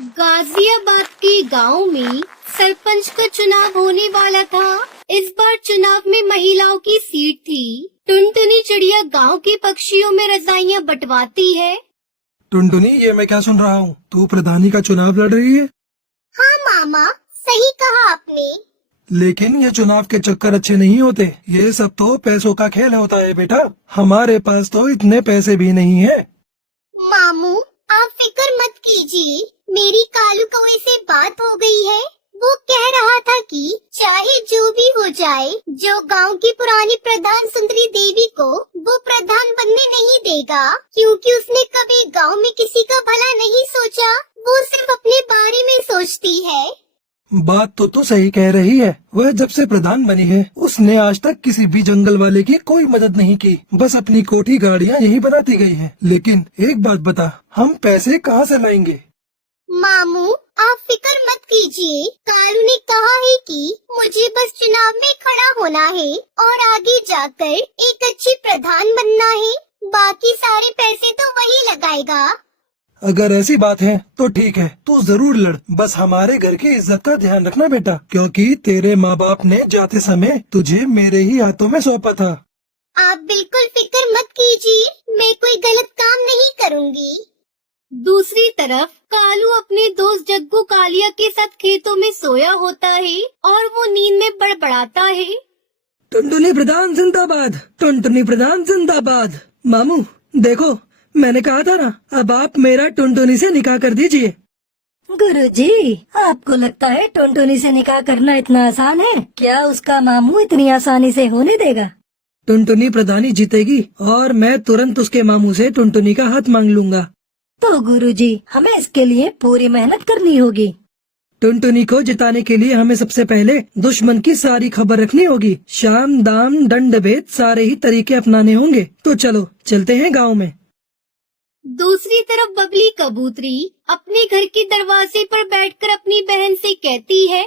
गाजियाबाद के गांव में सरपंच का चुनाव होने वाला था। इस बार चुनाव में महिलाओं की सीट थी। टुनटुनी चिड़िया गांव के पक्षियों में रजाइयां बंटवाती है। टुनटुनी, ये मैं क्या सुन रहा हूँ? तू प्रधानी का चुनाव लड़ रही है? हाँ मामा, सही कहा आपने। लेकिन ये चुनाव के चक्कर अच्छे नहीं होते। ये सब तो पैसों का खेल होता है बेटा। हमारे पास तो इतने पैसे भी नहीं है। मामू, आप फिक्र मत कीजिए। मेरी कालू कौवे से बात हो गई है। वो कह रहा था कि चाहे जो भी हो जाए, जो गांव की पुरानी प्रधान सुंदरी देवी को वो प्रधान बनने नहीं देगा, क्योंकि उसने कभी गांव में किसी का भला नहीं सोचा। वो सिर्फ अपने बारे में सोचती है। बात तो तू सही कह रही है। वह जब से प्रधान बनी है, उसने आज तक किसी भी जंगल वाले की कोई मदद नहीं की। बस अपनी कोठी गाड़ियाँ यही बनाती गई है। लेकिन एक बात बता, हम पैसे कहाँ से लाएंगे? मामू, आप फिक्र मत कीजिए। कालू ने कहा है कि मुझे बस चुनाव में खड़ा होना है और आगे जाकर एक अच्छी प्रधान बनना है। बाकी सारे पैसे तो वही लगाएगा। अगर ऐसी बात है तो ठीक है, तू जरूर लड़। बस हमारे घर की इज्जत का ध्यान रखना बेटा, क्योंकि तेरे माँ बाप ने जाते समय तुझे मेरे ही हाथों में सौंपा था। आप बिल्कुल फिक्र मत कीजिए, मैं कोई गलत काम नहीं करूँगी। दूसरी तरफ कालू अपने दोस्त जग्गू कालिया के साथ खेतों में सोया होता है और वो नींद में बड़बड़ाता है। टुनटुनी प्रधान जिंदाबाद, टुनटुनी प्रधान जिंदाबाद। मामू देखो, मैंने कहा था ना, अब आप मेरा टुनटुनी से निकाह कर दीजिए। गुरुजी, आपको लगता है टुनटुनी से निकाह करना इतना आसान है? क्या उसका मामू इतनी आसानी से होने देगा? टुनटुनी प्रधानी जीतेगी और मैं तुरंत उसके मामू से टुनटुनी का हाथ मांग लूंगा। तो गुरुजी, हमें इसके लिए पूरी मेहनत करनी होगी। टुनटुनी को जिताने के लिए हमें सबसे पहले दुश्मन की सारी खबर रखनी होगी। शाम दाम दंड भेद सारे ही तरीके अपनाने होंगे। तो चलो चलते हैं गांव में। दूसरी तरफ बबली कबूतरी अपने घर के दरवाजे पर बैठकर अपनी बहन से कहती है,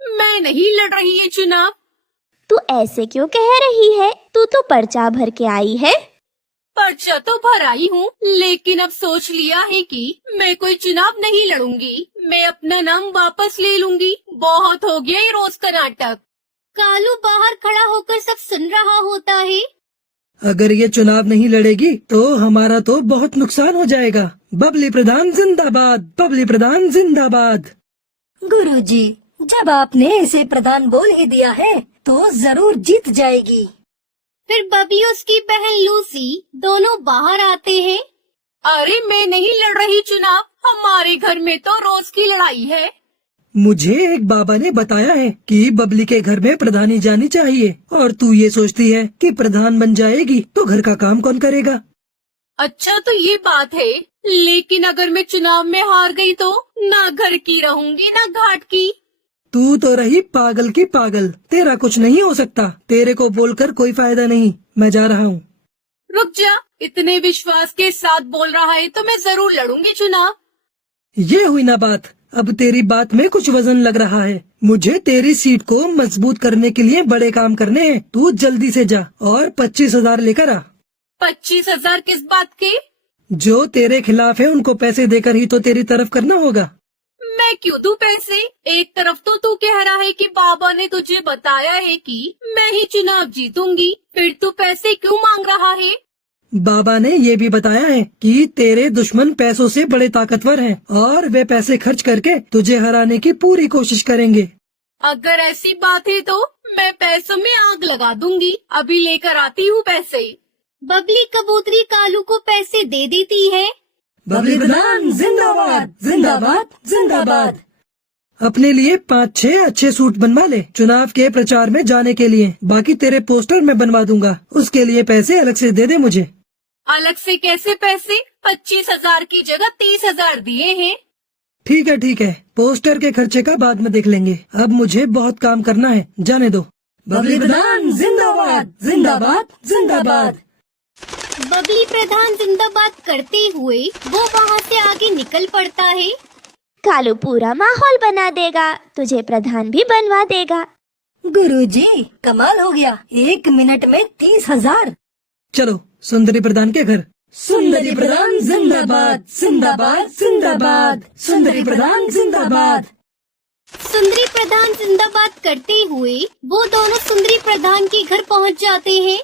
मैं नहीं लड़ रही है चुनाव। तू ऐसे क्यों कह रही है? तू तो पर्चा भर के आई है। पर्चा तो भर आई हूँ, लेकिन अब सोच लिया है कि मैं कोई चुनाव नहीं लड़ूंगी। मैं अपना नाम वापस ले लूंगी। बहुत हो गया ये रोज का नाटक। कालू बाहर खड़ा होकर सब सुन रहा होता है। अगर ये चुनाव नहीं लड़ेगी तो हमारा तो बहुत नुकसान हो जाएगा। बबली प्रधान जिंदाबाद, बबली प्रधान जिंदाबाद। गुरुजी, जब आपने इसे प्रधान बोल ही दिया है तो जरूर जीत जाएगी। फिर बबली और उसकी बहन लूसी दोनों बाहर आते हैं। अरे मैं नहीं लड़ रही चुनाव, हमारे घर में तो रोज की लड़ाई है। मुझे एक बाबा ने बताया है कि बबली के घर में प्रधानी जानी चाहिए, और तू ये सोचती है कि प्रधान बन जाएगी तो घर का काम कौन करेगा? अच्छा तो ये बात है, लेकिन अगर मैं चुनाव में हार गई तो ना घर की रहूंगी ना घाट की। तू तो रही पागल की पागल। तेरा कुछ नहीं हो सकता। तेरे को बोलकर कोई फायदा नहीं। मैं जा रहा हूँ। रुक जा, इतने विश्वास के साथ बोल रहा है तो मैं जरूर लड़ूंगी चुनाव। ये हुई ना बात। अब तेरी बात में कुछ वजन लग रहा है। मुझे तेरी सीट को मजबूत करने के लिए बड़े काम करने हैं। तू जल्दी से जा और 25,000 लेकर आ। 25,000 किस बात के? जो तेरे खिलाफ है उनको पैसे देकर ही तो तेरी तरफ करना होगा। मैं क्यों दूं पैसे? एक तरफ तो तू कह रहा है कि बाबा ने तुझे बताया है कि मैं ही चुनाव जीतूंगी, फिर तू पैसे क्यों मांग रहा है? बाबा ने ये भी बताया है कि तेरे दुश्मन पैसों से बड़े ताकतवर हैं और वे पैसे खर्च करके तुझे हराने की पूरी कोशिश करेंगे। अगर ऐसी बात है तो मैं पैसों में आग लगा दूंगी। अभी लेकर आती हूँ पैसे। बबली कबूतरी कालू को पैसे दे देती है। बबली प्रधान जिंदाबाद, जिंदाबाद, जिंदाबाद। अपने लिए 5-6 अच्छे सूट बनवा ले चुनाव के प्रचार में जाने के लिए। बाकी तेरे पोस्टर मैं बनवा दूंगा, उसके लिए पैसे अलग से दे दे मुझे। अलग से कैसे पैसे? 25,000 की जगह 30,000 दिए हैं। ठीक है, पोस्टर के खर्चे का बाद में देख लेंगे। अब मुझे बहुत काम करना है, जाने दो। बबली प्रधान जिंदाबाद, जिंदाबाद, जिंदाबाद। बबली प्रधान जिंदाबाद करते हुए वो वहाँ से आगे निकल पड़ता है। कालू पूरा माहौल बना देगा, तुझे प्रधान भी बनवा देगा। गुरुजी, कमाल हो गया। 1 मिनट में 30,000। चलो सुंदरी प्रधान के घर। सुंदरी प्रधान जिंदाबाद, जिंदाबाद, जिंदाबाद। सुंदरी प्रधान जिंदाबाद। सुंदरी प्रधान जिंदाबाद करते हुए वो दोनों सुंदरी प्रधान के घर पहुंच जाते हैं।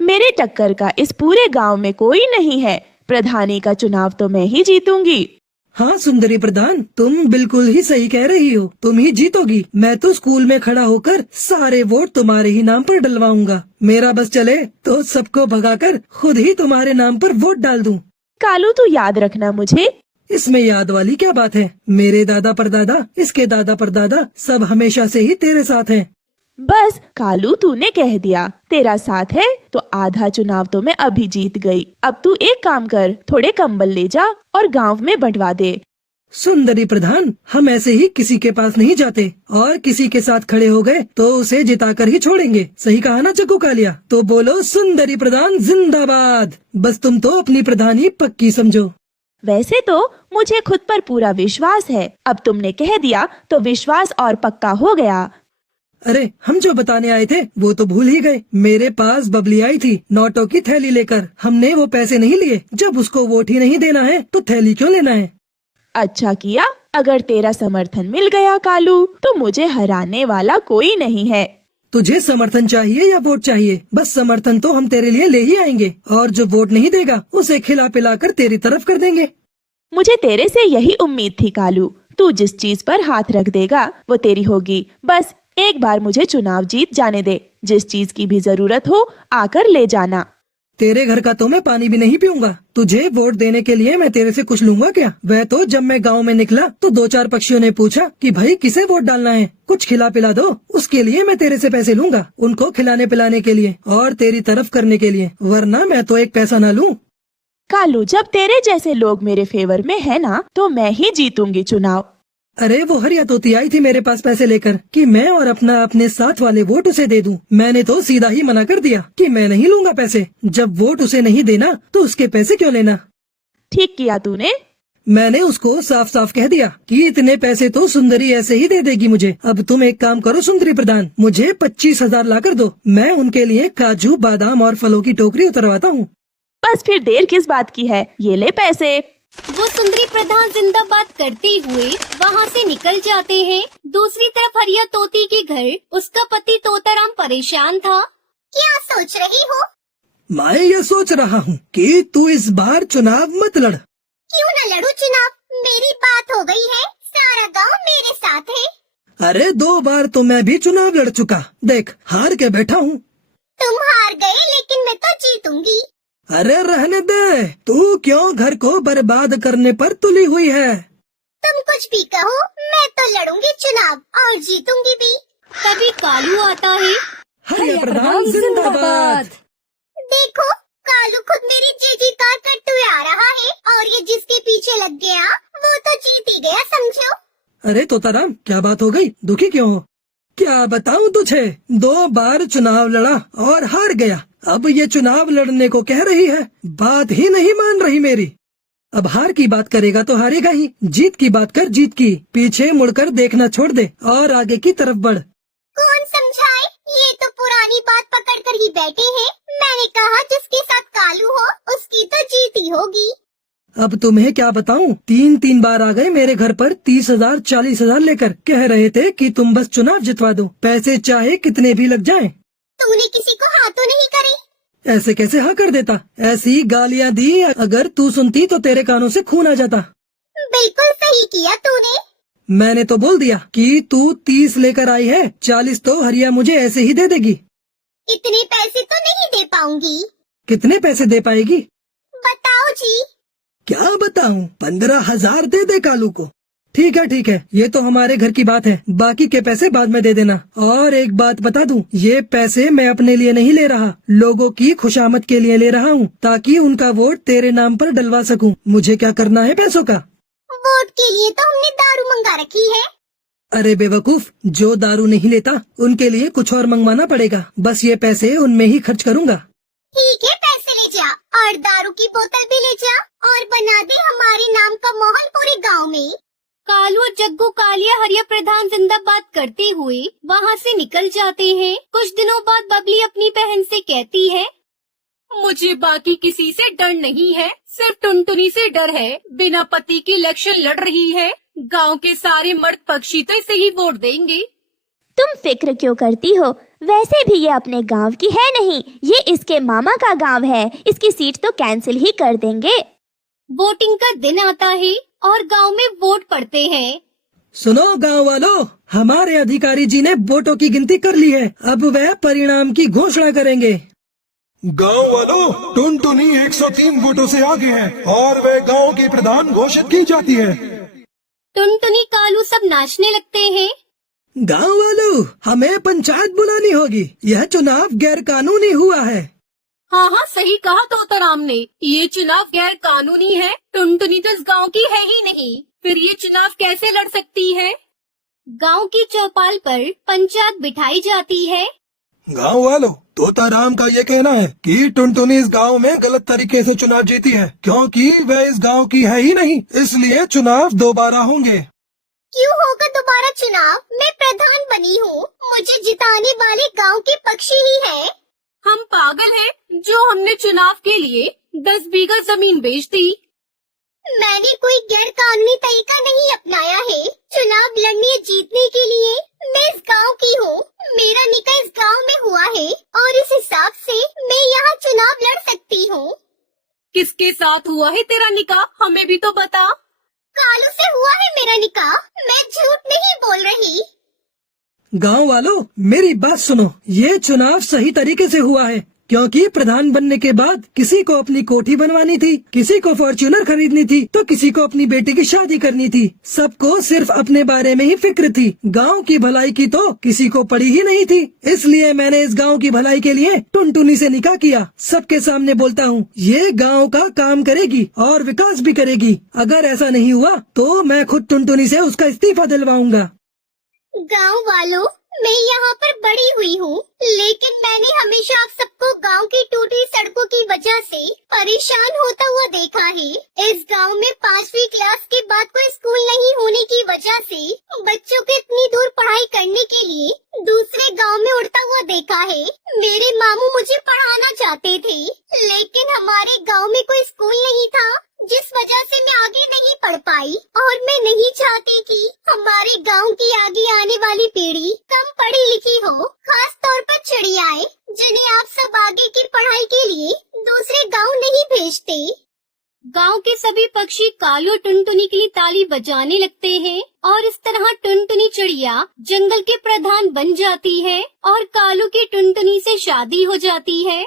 मेरे टक्कर का इस पूरे गांव में कोई नहीं है। प्रधानी का चुनाव तो मैं ही जीतूंगी। हाँ सुंदरी प्रधान, तुम बिल्कुल ही सही कह रही हो, तुम ही जीतोगी। मैं तो स्कूल में खड़ा होकर सारे वोट तुम्हारे ही नाम पर डलवाऊंगा। मेरा बस चले तो सबको भगाकर खुद ही तुम्हारे नाम पर वोट डाल दूं। कालू तू याद रखना मुझे। इसमें याद वाली क्या बात है? मेरे दादा परदादा, इसके दादा परदादा सब हमेशा से ही तेरे साथ हैं। बस कालू तूने कह दिया तेरा साथ है तो आधा चुनाव तो मैं अभी जीत गई। अब तू एक काम कर, थोड़े कंबल ले जा और गांव में बंटवा दे। सुंदरी प्रधान, हम ऐसे ही किसी के पास नहीं जाते, और किसी के साथ खड़े हो गए तो उसे जिताकर ही छोड़ेंगे। सही कहा ना चक्कू कालिया? तो बोलो सुंदरी प्रधान जिंदाबाद। बस तुम तो अपनी प्रधानी पक्की समझो। वैसे तो मुझे खुद पर पूरा विश्वास है, अब तुमने कह दिया तो विश्वास और पक्का हो गया। अरे हम जो बताने आए थे वो तो भूल ही गए। मेरे पास बबली आई थी नोटों की थैली लेकर। हमने वो पैसे नहीं लिए। जब उसको वोट ही नहीं देना है तो थैली क्यों लेना है? अच्छा किया, अगर तेरा समर्थन मिल गया कालू तो मुझे हराने वाला कोई नहीं है। तुझे समर्थन चाहिए या वोट चाहिए? बस समर्थन तो हम तेरे लिए ले ही आएंगे, और जो वोट नहीं देगा उसे खिला पिला कर तेरी तरफ कर देंगे। मुझे तेरे से यही उम्मीद थी कालू। तू जिस चीज पर हाथ रख देगा वो तेरी होगी। बस एक बार मुझे चुनाव जीत जाने दे। जिस चीज की भी जरूरत हो आकर ले जाना। तेरे घर का तो मैं पानी भी नहीं पीऊंगा। तुझे वोट देने के लिए मैं तेरे से कुछ लूंगा क्या? वह तो जब मैं गांव में निकला तो 2-4 पक्षियों ने पूछा कि भाई किसे वोट डालना है, कुछ खिला पिला दो। उसके लिए मैं तेरे से पैसे लूंगा, उनको खिलाने पिलाने के लिए और तेरी तरफ करने के लिए, वरना मैं तो एक पैसा न लूं। कालू, जब तेरे जैसे लोग मेरे फेवर में है ना तो मैं ही जीतूंगी चुनाव। अरे वो हरिया तोती आई थी मेरे पास पैसे लेकर कि मैं और अपने साथ वाले वोट उसे दे दूं। मैंने तो सीधा ही मना कर दिया कि मैं नहीं लूंगा पैसे। जब वोट उसे नहीं देना तो उसके पैसे क्यों लेना? ठीक किया तूने। मैंने उसको साफ साफ कह दिया कि इतने पैसे तो सुंदरी ऐसे ही दे देगी मुझे। अब तुम एक काम करो सुंदरी प्रधान, मुझे 25,000 ला कर दो। मैं उनके लिए काजू बादाम और फलों की टोकरी उतरवाता हूँ। बस फिर देर किस बात की है, ये ले पैसे। वो सुंदरी प्रधान जिंदाबाद करते हुए वहाँ से निकल जाते हैं। दूसरी तरफ हरिया तोती के घर उसका पति तोताराम परेशान था। क्या सोच रही हो? मैं ये सोच रहा हूँ कि तू इस बार चुनाव मत लड़। क्यों न लड़ू चुनाव? मेरी बात हो गई है, सारा गांव मेरे साथ है। अरे 2 बार तो मैं भी चुनाव लड़ चुका, देख हार के बैठा हूँ। तुम हार गए लेकिन मैं तो जीतूंगी। अरे रहने दे, तू क्यों घर को बर्बाद करने पर तुली हुई है? तुम कुछ भी कहो, मैं तो लड़ूंगी चुनाव और जीतूंगी भी। तभी कालू आता है। हरिया प्रधान जिंदाबाद। देखो कालू खुद मेरी जीकार करते हुए आ रहा है और ये जिसके पीछे लग गया वो तो जीत ही गया समझो। अरे तोताराम, क्या बात हो गई? दुखी क्यों हो? क्या बताऊं तुझे, 2 बार चुनाव लड़ा और हार गया। अब ये चुनाव लड़ने को कह रही है, बात ही नहीं मान रही मेरी। अब हार की बात करेगा तो हारेगा ही, जीत की बात कर जीत की। पीछे मुड़कर देखना छोड़ दे और आगे की तरफ बढ़। कौन समझाए? ये तो पुरानी बात पकड़ कर ही बैठे हैं। मैंने कहा जिसके साथ कालू हो उसकी तो जीत ही होगी। अब तुम्हें क्या बताऊं, 3 बार आ गए मेरे घर पर 30,000 40,000 लेकर। कह रहे थे कि तुम बस चुनाव जितवा दो, पैसे चाहे कितने भी लग जाएं। तूने किसी को हाँ तो नहीं करी? ऐसे कैसे हाँ कर देता? ऐसी गालियाँ दी, अगर तू सुनती तो तेरे कानों से खून आ जाता। बिल्कुल सही किया तूने। मैंने तो बोल दिया कि तू 30 लेकर आई है, 40 तो हरिया मुझे ऐसे ही दे देगी। इतने पैसे तो नहीं दे पाऊंगी। कितने पैसे दे पाएगी? बताओ जी। क्या बताऊं? 15,000 दे दे कालू को। ठीक है, ये तो हमारे घर की बात है, बाकी के पैसे बाद में दे देना। और एक बात बता दूं, ये पैसे मैं अपने लिए नहीं ले रहा, लोगों की खुशामद के लिए ले रहा हूँ, ताकि उनका वोट तेरे नाम पर डलवा सकूं। मुझे क्या करना है पैसों का? वोट के लिए तो हमने दारू मंगा रखी है। अरे बेवकूफ, जो दारू नहीं लेता उनके लिए कुछ और मंगवाना पड़ेगा। बस ये पैसे उनमें ही खर्च करूँगा। ठीक है, पैसे ले जा और दारू की बोतल भी ले जा और बना दे हमारे नाम का माहौल पूरे गांव में। कालू और जग्गू कालिया हरिया प्रधान जिंदाबाद करते हुए वहाँ से निकल जाते हैं। कुछ दिनों बाद बबली अपनी बहन से कहती है, मुझे बाकी किसी से डर नहीं है, सिर्फ टुनटुनी से डर है। बिना पति की इलेक्शन लड़ रही है। गांव के सारे मर्द पक्षी तो इसे ही वोट देंगे। तुम फिक्र क्यों करती हो? वैसे भी ये अपने गांव की है नहीं, ये इसके मामा का गांव है। इसकी सीट तो कैंसिल ही कर देंगे। वोटिंग का दिन आता है और गांव में वोट पड़ते हैं। सुनो गांव वालों, हमारे अधिकारी जी ने वोटों की गिनती कर ली है। अब वह परिणाम की घोषणा करेंगे। गांव वालों, टुनटुनी 103 वोटों से आगे है और वह गांव की प्रधान घोषित की जाती है। टुनटुनी कालू सब नाचने लगते हैं। गांव वालों, हमें पंचायत बुलानी होगी। यह चुनाव गैर कानूनी हुआ है। हाँ हाँ, सही कहा तोताराम ने। ये चुनाव गैर कानूनी है। टुनटुनी तो इस गांव की है ही नहीं, फिर ये चुनाव कैसे लड़ सकती है? गांव की चौपाल पर पंचायत बिठाई जाती है। गांव वालों, तोताराम का ये कहना है कि टुनटुनी इस गांव में गलत तरीके से चुनाव जीती है, क्योंकि वह इस गांव की है ही नहीं, इसलिए चुनाव दोबारा होंगे। क्यों होगा दोबारा चुनाव? मैं प्रधान बनी हूँ, मुझे जिताने वाले गांव के पक्षी ही है। हम पागल हैं जो हमने चुनाव के लिए 10 बीघा जमीन बेच दी। मैंने कोई गैर कानूनी तरीका नहीं अपनाया है। चुनाव लड़ने जीतने के लिए मैं इस गांव की हूँ। मेरा निकाह इस गांव में हुआ है और इस हिसाब से मैं यहाँ चुनाव लड़ सकती हूँ। किसके साथ हुआ है तेरा निकाह? हमें भी तो बता। कालू से हुआ है मेरा निकाह, मैं झूठ नहीं बोल रही। गांव वालों, मेरी बात सुनो। ये चुनाव सही तरीके से हुआ है, क्योंकि प्रधान बनने के बाद किसी को अपनी कोठी बनवानी थी, किसी को फॉर्च्यूनर खरीदनी थी, तो किसी को अपनी बेटी की शादी करनी थी। सबको सिर्फ अपने बारे में ही फिक्र थी। गांव की भलाई की तो किसी को पड़ी ही नहीं थी। इसलिए मैंने इस गांव की भलाई के लिए टुनटुनी से निकाह किया। सबके सामने बोलता हूँ, ये गांव का काम करेगी और विकास भी करेगी। अगर ऐसा नहीं हुआ तो मैं खुद टुनटुनी से उसका इस्तीफा दिलवाऊंगा। गांव वालों, मैं यहाँ पर बड़ी हुई हूँ, लेकिन मैंने हमेशा आप सबको गांव की टूटी सड़कों की वजह से परेशान होता हुआ देखा है। इस गांव में 5वीं क्लास के बाद कोई स्कूल नहीं होने की वजह से बच्चों को इतनी दूर पढ़ाई करने के लिए दूसरे गांव में उड़ता हुआ देखा है। मेरे मामू मुझे पढ़ाना चाहते थे, लेकिन हमारे गांव में कोई स्कूल नहीं था, जिस वजह से मैं आगे नहीं पढ़ पाई। और मैं नहीं चाहती कि हमारे गांव की आगे आने वाली पीढ़ी कम पढ़ी लिखी हो, खास तौर पर चिड़ियाएं, जिन्हें आप सब आगे की पढ़ाई के लिए दूसरे गांव नहीं भेजते। गांव के सभी पक्षी कालू टुनटुनी के लिए ताली बजाने लगते हैं और इस तरह टुनटुनी चिड़िया जंगल के प्रधान बन जाती है और कालू की टुनटुनी से शादी हो जाती है।